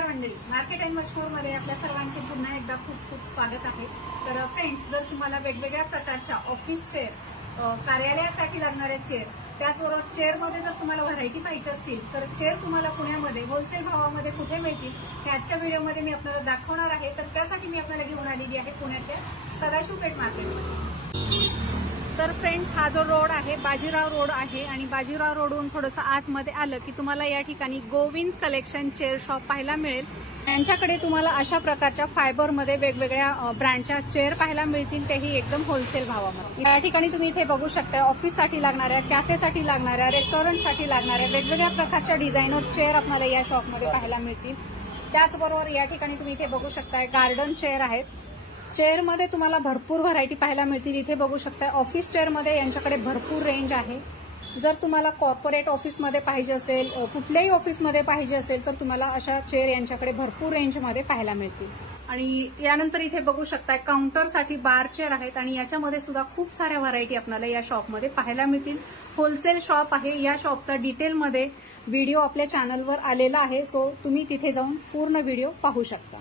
नमस्कार मंडळी, market and मशहूर मध्ये आपल्या सर्वांचे पुन्हा एकदा खूप खूप स्वागत आहे। तर फ्रेंड्स, जर तुम्हाला वेगवेगळ्या प्रकारच्या ऑफिस चेअर, कार्यालयासाठी लागणाऱ्या चेअर, त्याचबरोबर चेअरमध्ये जर तुम्हाला व्हरायटी पाहिजे असतील तर चेअर तुम्हाला पुण्यामध्ये होलसेल भावामध्ये कुठे मिळतील हे आजच्या व्हिडिओमध्ये मी आपल्याला दाखवणार आहे। तर त्यासाठी मी आपल्याला घेऊन आलेली आहे पुण्याच्या सदाशिव पेठ मार्केटमध्ये। तर फ्रेंड्स, हा जो रोड आहे बाजीराव रोड आहे आणि बाजीराव रोडवरून थोडंसं आतमध्ये आलं की तुम्हाला या ठिकाणी गोविंद कलेक्शन चेअर शॉप पाहायला मिळेल। यांच्याकडे तुम्हाला अशा प्रकारच्या फायबरमध्ये वेगवेगळ्या ब्रँडच्या चेअर पाहायला मिळतील, तेही एकदम होलसेल भावामध्ये। या ठिकाणी तुम्ही इथे बघू शकता ऑफिससाठी लागणाऱ्या, कॅफेसाठी लागणाऱ्या, रेस्टॉरंटसाठी लागणाऱ्या वेगवेगळ्या प्रकारच्या डिझायनर चेअर आपल्याला या शॉपमध्ये पाहायला मिळतील। त्याचबरोबर या ठिकाणी तुम्ही इथे बघू शकता गार्डन चेअर आहेत। चेअरमध्ये तुम्हाला भरपूर व्हरायटी पाहायला मिळतील। इथे बघू शकता ऑफिस चेअरमध्ये यांच्याकडे भरपूर रेंज आहे। जर तुम्हाला कॉर्पोरेट ऑफिसमध्ये पाहिजे असेल, कुठल्याही ऑफिसमध्ये पाहिजे असेल तर तुम्हाला अशा चेअर यांच्याकडे भरपूर रेंजमध्ये पाहायला मिळतील। आणि यानंतर इथे बघू शकता काउंटरसाठी बार चेअर आहेत आणि याच्यामध्ये सुद्धा खूप साऱ्या व्हरायटी आपल्याला या शॉपमध्ये पाहायला मिळतील। होलसेल शॉप आहे। या शॉपचा डिटेलमध्ये व्हिडिओ आपल्या चॅनलवर आलेला आहे, सो तुम्ही तिथे जाऊन पूर्ण व्हिडिओ पाहू शकता।